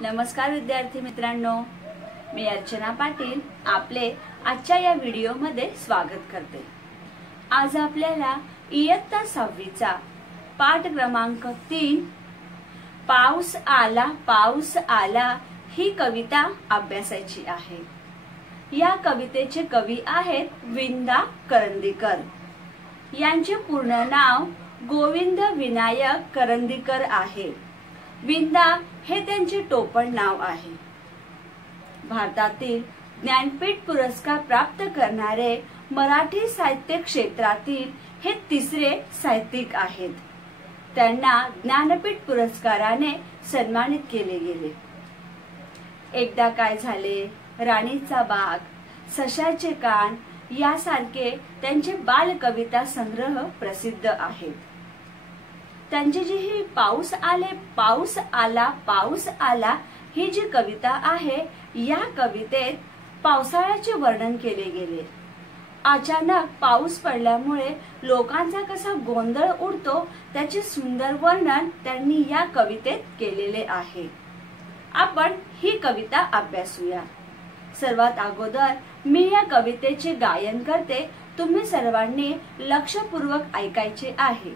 नमस्कार विद्यार्थी मित्रांनो, मी अर्चना पाटील आपले आजच्या या व्हिडिओमध्ये स्वागत करते। आज आपल्याला इयत्ता 6वीचा पाठ क्रमांक 3 पाऊस आला ही कविता अभ्यासायची आहे। या कवितेचे कवी आहेत विंदा करंदीकर। यांचे पूर्ण नाव गोविंद विनायक करंदीकर आहे। विंदा हे त्यांचे टोपण नाव आहे। भारतातील ज्ञानपीठ पुरस्कार प्राप्त करणारे मराठी साहित्य क्षेत्रातील हे तिसरे साहित्यिक आहेत। त्यांना ज्ञानपीठ पुरस्काराने सन्मानित केले गेले। एकदा काय झाले, राणीचा बाग, सशाचे कान यासारखे त्यांचे बालकविता संग्रह प्रसिद्ध आहेत। त्यांची जी ही पाऊस आला ही जी कविता आहे, या कवितेत पावसाळ्याचे वर्णन केले गेले। अचानक पाऊस पडल्यामुळे लोकांचा कसा गोंधळ उडतो त्याचे सुंदर वर्णन त्यांनी या कवितेत केलेले आहे। आपण ही कविता अभ्यासूया। सर्वात अगोदर मी या कवितेचे गायन करते, तुम्ही सर्वांनी लक्षपूर्वक ऐकायचे आहे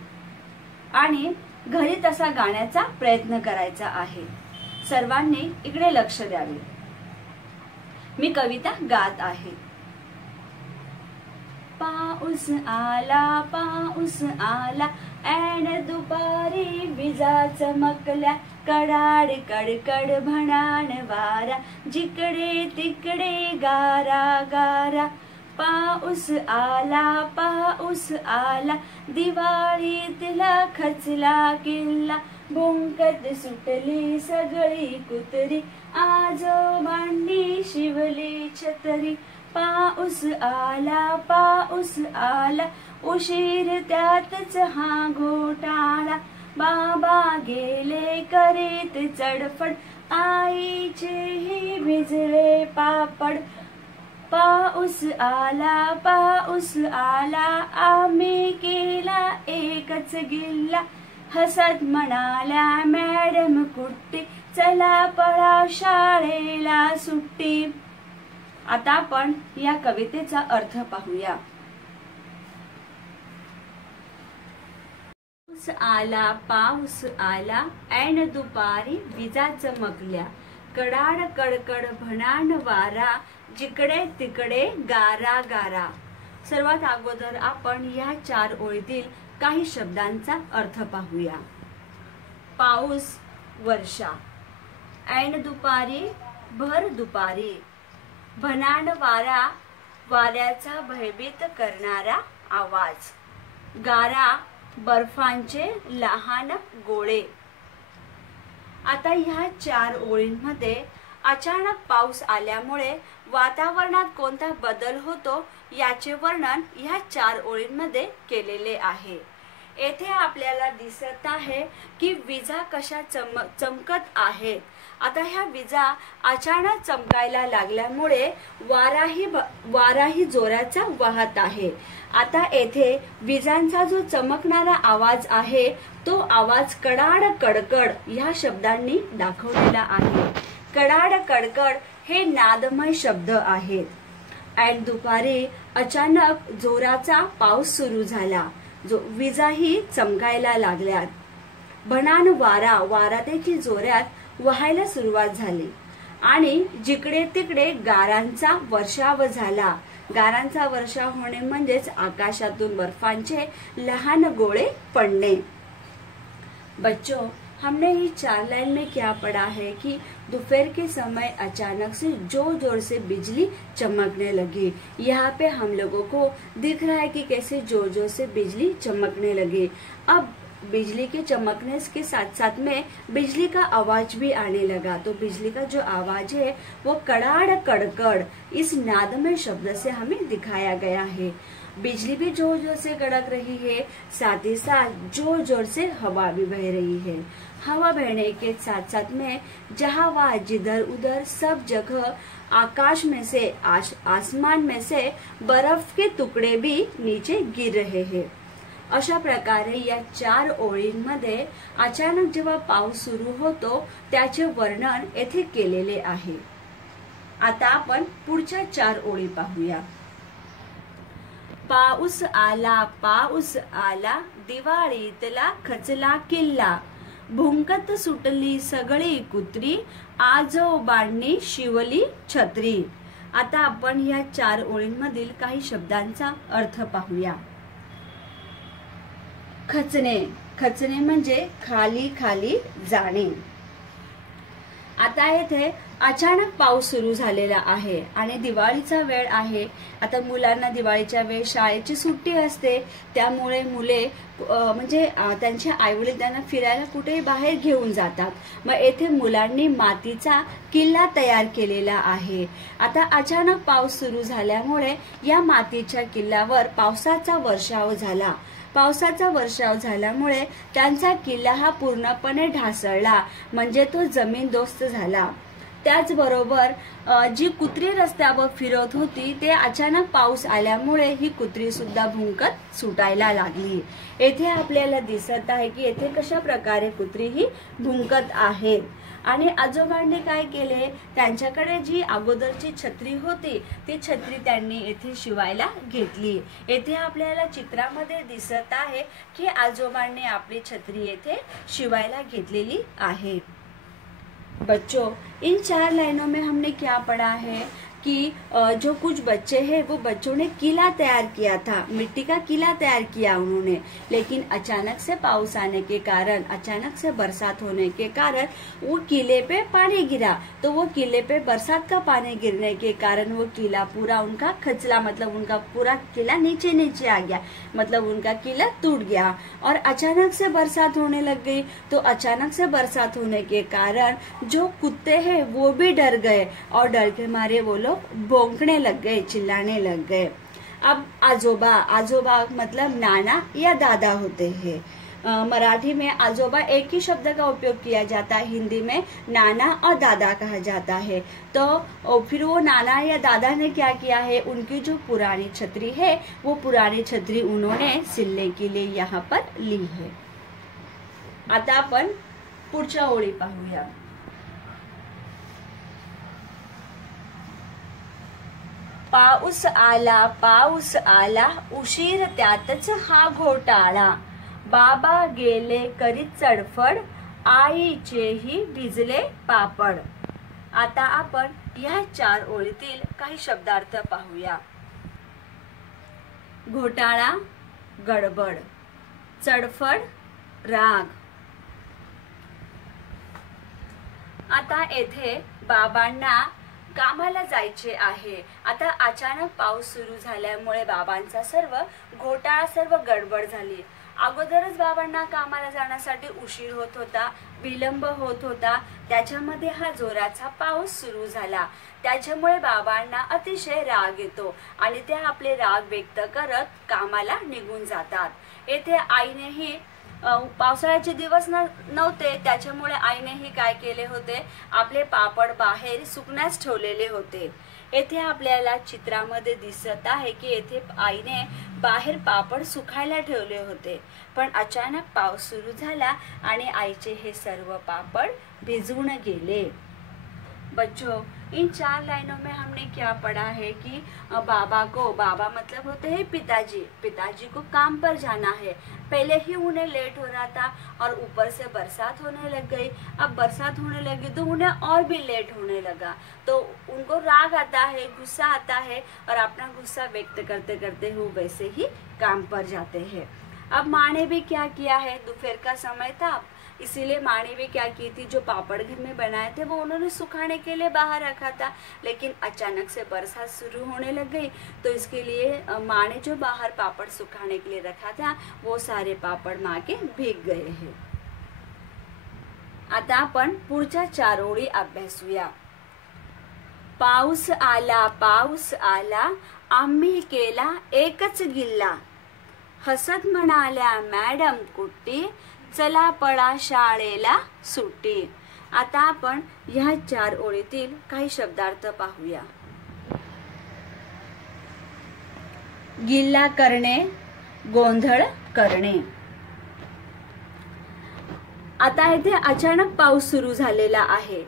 आणि घरी तसा गाण्याचा प्रयत्न करायचा आहे। सर्वांनी इकडे लक्ष द्यावे। मी कविता गात आहे। पाऊस आला ऐन दुपारी विजा चमकल्या, कडाड कडकड भणाण वारा, जिकडे तिकडे गारा गारा। पाऊस आला दिवाळीतला खचला किल्ला, भुंकत सुटली सगळी कुतरी, आजोबांनी शिवली छतरी। पाऊस आला उशीर त्यातच हा घोटाळा, बाबा गेले करीत चडफड, आईचेही भिजले पापड। पाऊस आला आम्ही केला एकच गिल्ला, हसत म्हणाल्या मॅडम कुट्टी, चला पळा शाळेला सुट्टी। आता आपण या कवितेचा अर्थ पाहूया। पाऊस आला ऐन दुपारी विजा चमकल्या, कडाड कडकड भणाण वारा, जिकडे तिकडे गारा गारा। सर्वात अगोदर आपण या 4 ओळीतील काही शब्दांचा अर्थ पाहूया। पाऊस, वर्षा, ऐन दुपारी, भर दुपारी, भणाण वारा, वाऱ्याचा भयभीत करणारा आवाज, गारा, बर्फांचे लहान गोळे। आता ह्या 4 ओळींमध्ये अचानक पाऊस आल्यामुळे वातावरणात कोणता बदल होतो याचे वर्णन ह्या 4 ओळींमध्ये केलेले आहे। येथे आपल्याला दिसत आहे की विजा कशा चमकत आहेत। आता ह्या विजा अचानक चमकायला लागल्यामुळे वाराही जोराचा वाहत आहे। आता येथे विजांचा जो चमकणारा आवाज आहे तो आवाज कडाड कडकड ह्या शब्दांनी दाखवलेला आहे। कडाड कडकड हे नादमय शब्द आहेत। ऐन दुपारी अचानक जोराचा पाऊस सुरू झाला, जो विजाही चमकायला लागल्यात। भणाण वारा देखील जोरात वाहायला सुरुवात झाली आणि जिकडे तिकडे गारांचा वर्षाव झाला। गारांचा वर्षाव होणे म्हणजेच आकाशातून बर्फांचे लहान गोळे पडणे। बच्चों, हमने ये 4 लाइन में क्या पढ़ा है कि दोपहर के समय अचानक से जोर जोर से बिजली चमकने लगी। यहाँ पे हम लोगों को दिख रहा है कि कैसे जोर जोर से बिजली चमकने लगी। अब बिजली के चमकने के साथ साथ में बिजली का आवाज भी आने लगा। तो बिजली का जो आवाज है वो कड़ाड़ कड़कड़ इस नादमय शब्द से हमें दिखाया गया है। बिजली भी जोर जोर से कड़क रही है, साथ ही साथ जोर जोर से हवा भी बह रही है। हवा बहने के साथ साथ में जहाँ वहाँ जिधर उधर सब जगह आकाश में से आसमान में से बर्फ के टुकड़े भी नीचे गिर रहे हैं। अशा प्रकारे या 4 ओळींमध्ये अचानक जेव्हा पाऊस सुरू होतो त्याचे वर्णन येथे केलेले आहे. आता आपण पुढच्या 4 ओळी पाहूया. पाऊस आला दिवाळीतला खचला किल्ला, भुंकत सुटली सगळी कुत्री, आजोबांनी शिवली छत्री. आता आपण या 4 ओळींमधील काही शब्दांचा अर्थ पाहूया. खचणे, खचणे म्हणजे खाली खाली जाणे. आता येथे अचानक पाऊस सुरू झालेला आहे आणि दिवाळीचा वेळ आहे. आता मुलांना दिवाळीच्या वेळ शाळेची सुट्टी असते, त्यामुळे मुले म्हणजे त्यांचे आईवडील त्यांना फिरायला कुठेही बाहेर घेऊन जातात. मग येथे मुलांनी मातीचा किल्ला तयार केलेला आहे. आता अचानक पाऊस सुरू झाल्यामुळे या मातीच्या किल्ल्यावर पावसाचा वर्षाव झाला. पावसाचा वर्षाव झाल्यामुळे त्यांचा किल्ला हा पूर्णपणे ढासळला, म्हणजे तो जमीनदोस्त झाला. त्याचबरोबर जी कुत्री रस्त्यावर फिरत होती ते अचानक पाऊस आल्यामुळे ही कुत्री सुद्धा भुंकत सुटायला लागली. येथे आपल्याला दिसत आहे की येथे कशा प्रकारे कुत्री ही भुंकत आहेत. आणि आजोबांनी काय केले, त्यांच्याकडे जी अगोदरची छत्री होती ती छत्री त्यांनी येथे शिवायला घेतली. येथे आपल्याला चित्रामध्ये दिसत आहे की आजोबांनी आपली छत्री येथे शिवायला घेतलेली आहे. बच्चों, इन 4 लाइनों में हमने क्या पढ़ा है कि जो कुछ बच्चे हैं वो बच्चों ने किला तैयार किया था, मिट्टी का किला तैयार किया उन्होंने, लेकिन अचानक से पाउस आने के कारण, अचानक से बरसात होने के कारण वो किले पे पानी गिरा. तो वो किले पे बरसात का पानी गिरने के कारण वो किला पूरा उनका खचला, मतलब उनका पूरा किला नीचे नीचे आ गया, मतलब उनका किला टूट गया. और अचानक से बरसात होने लग गई. तो अचानक से बरसात होने के कारण जो कुत्ते हैं वो भी डर गए और डर के मारे वो लोग भौंकने लग गए, चिल्लाने लग गए. अब आजोबा, आजोबा मतलब नाना या दादा होते हैं. मराठी में आजोबा एक ही शब्द का उपयोग किया जाता है, हिंदी में नाना और दादा कहा जाता है. तो फिर वो नाना या दादा ने क्या किया है, उनकी जो पुरानी छतरी है वो पुरानी छतरी उन्होंने सिलने के लिए यहाँ पर ली है. आता आपण पुढच्या ओळी पाहूया. पाऊस आला उशीर त्यातच हा घोटाळा, बाबा गेले करीत चडफड, आईचेही भिजले पापड. आता आपण या 4 ओळीतील काही शब्दार्थ पाहूया. घोटाळा, गडबड, चडफड, राग. आता येथे बाबांना कामाला जायचे आहे. आता अचानक पाऊस सुरू झाल्यामुळे बाबांचा सर्व घोटाळा, सर्व गडबड झाली. अगोदरच बाबांना कामाला जाण्यासाठी उशीर होत होता, विलंब होत होता, त्याच्यामध्ये हा जोराचा पाऊस सुरू झाला. त्याच्यामुळे बाबांना अतिशय राग येतो आणि ते आपले राग व्यक्त करत कामाला निघून जातात. येथे आईनेही पावसाळ्याचे दिवस नव्हते, त्याच्यामुळे आईनेही काय केले होते, आपले पापड बाहेर सुकण्यास ठेवलेले होते. येथे आपल्याला चित्रामध्ये दिसत आहे की येथे आईने बाहेर पापड सुखायला ठेवले होते, पण अचानक पाऊस सुरू झाला आणि आईचे हे सर्व पापड भिजून गेले. बच्चों, इन 4 लाइनों में हमने क्या पढ़ा है कि बाबा को, बाबा मतलब होते हैं पिताजी, पिताजी को काम पर जाना है. पहले ही उन्हें लेट हो रहा था और ऊपर से बरसात होने लग गई. अब बरसात होने लगी तो उन्हें और भी लेट होने लगा. तो उनको राग आता है, गुस्सा आता है और अपना गुस्सा व्यक्त करते करते वो वैसे ही काम पर जाते हैं. अब माँ ने भी क्या किया है, दोपहर का समय था, इसीलिए माँ ने भी क्या की थी, जो पापड़ घर में बनाए थे वो उन्होंने सुखाने के लिए बाहर रखा था. लेकिन अचानक से बरसात शुरू होने लग गई, तो इसके लिए माँ ने जो बाहर पापड़ सुखाने के लिए रखा था वो सारे पापड़ माँ के भीग गए हैं. आता आपण पुढच्या 4 ओळी अभ्यासूया. पाऊस आला आम्ही केला एकच गिल्ला, हसत म्हणाल्या मॅडम कुट्टी, चला पळा शाळेला सुट्टी. आता आपण ह्या 4 ओळीतील काही शब्दार्थ पाहूया. गिल्ला करणे, गोंधळ करणे। आता इथे अचानक पाऊस सुरू झालेला आहे,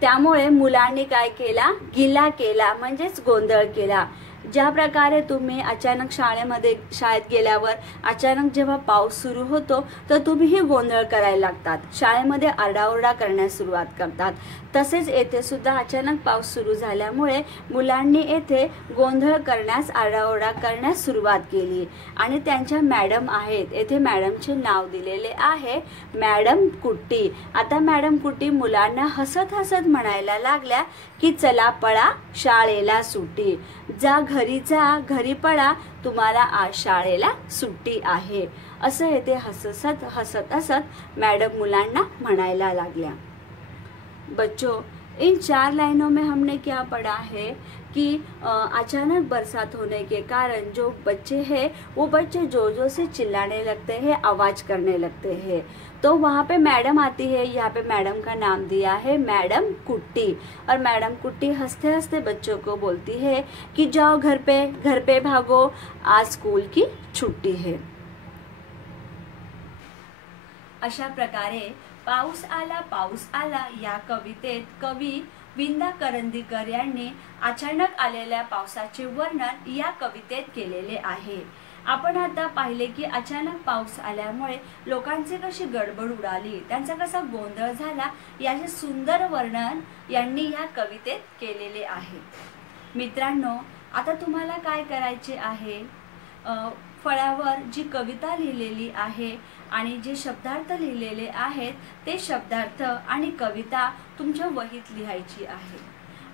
त्यामुळे मुलांनी काय केला, गिला केला म्हणजेच गोंधळ केला। ज्या प्रकारे तुम्ही अचानक शाळेत गेल्यावर अचानक जेव्हा पाऊस सुरू होतो तर तुम्हीही गोंधळ करायला लागतात, शाळेमध्ये आरडाओरडा करण्यास सुरुवात करतात। तसेच येथे सुद्धा अचानक पाऊस सुरू झाल्यामुळे मुलांनी येथे गोंधळ करण्यास, आरडाओरडा करण्यास सुरुवात केली। आणि त्यांच्या मॅडम आहेत, येथे मॅडमचे नाव दिलेले आहे मॅडम कुट्टी। आता मॅडम कुट्टी मुलांना हसत हसत म्हणायला लागल्या की चला पळा शाळेला सुट्टी, घरी पळा, तुम्हाला आज शाळेला सुट्टी आहे। असं येथे हसत हसत मॅडम मुलांना म्हणायला लागल्या। बच्चों, इन 4 लाइनों में हमने क्या पढ़ा है कि अचानक बरसात होने के कारण जो बच्चे हैं वो बच्चे जोर जोर से चिल्लाने लगते हैं, आवाज करने लगते हैं। तो वहाँ पे मैडम आती है, यहाँ पे मैडम का नाम दिया है मैडम कुट्टी। और मैडम कुट्टी हंसते हंसते बच्चों को बोलती है कि जाओ घर पे भागो, आज स्कूल की छुट्टी है। अशा प्रकारे पाऊस आला या कवितेत कवी विंदा करंदीकर यांनी अचानक आलेल्या पावसाचे वर्णन या कवितेत केलेले आहे। आपण आता पाहिले की अचानक पाऊस आल्यामुळे लोकांची कशी गडबड उडाली, त्यांचा कसा गोंधळ झाला, याचे सुंदर वर्णन यांनी या कवितेत केलेले आहे। मित्रांनो, आता तुम्हाला काय करायचे आहे, फळ्यावर जी कविता लिहिलेली आहे आणि जे शब्दार्थ लिहिलेले आहेत ते शब्दार्थ आणि कविता तुमच्या वहीत लिहायची आहे।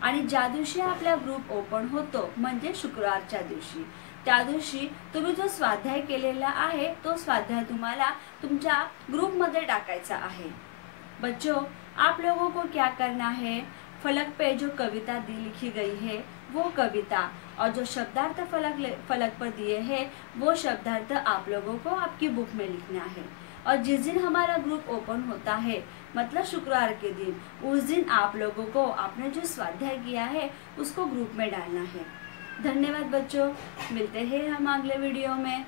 आणि ज्या दिवशी आपला ग्रुप ओपन होतो म्हणजे शुक्रवारच्या दिवशी, त्या दिवशी तुम्ही जो स्वाध्याय केलेला आहे तो स्वाध्याय तुम्हाला तुमच्या ग्रुप मध्ये टाकायचा आहे। बच्चों, आप लोगों को क्या करना है, फलक पे जो कविता लिखी गई है वो कविता और जो शब्दार्थ फलक पर दिए हैं वो शब्दार्थ आप लोगों को आपकी बुक में लिखना है। और जिस दिन हमारा ग्रुप ओपन होता है मतलब शुक्रवार के दिन, उस दिन आप लोगों को आपने जो स्वाध्याय किया है उसको ग्रुप में डालना है। धन्यवाद बच्चों, मिलते हैं हम अगले वीडियो में।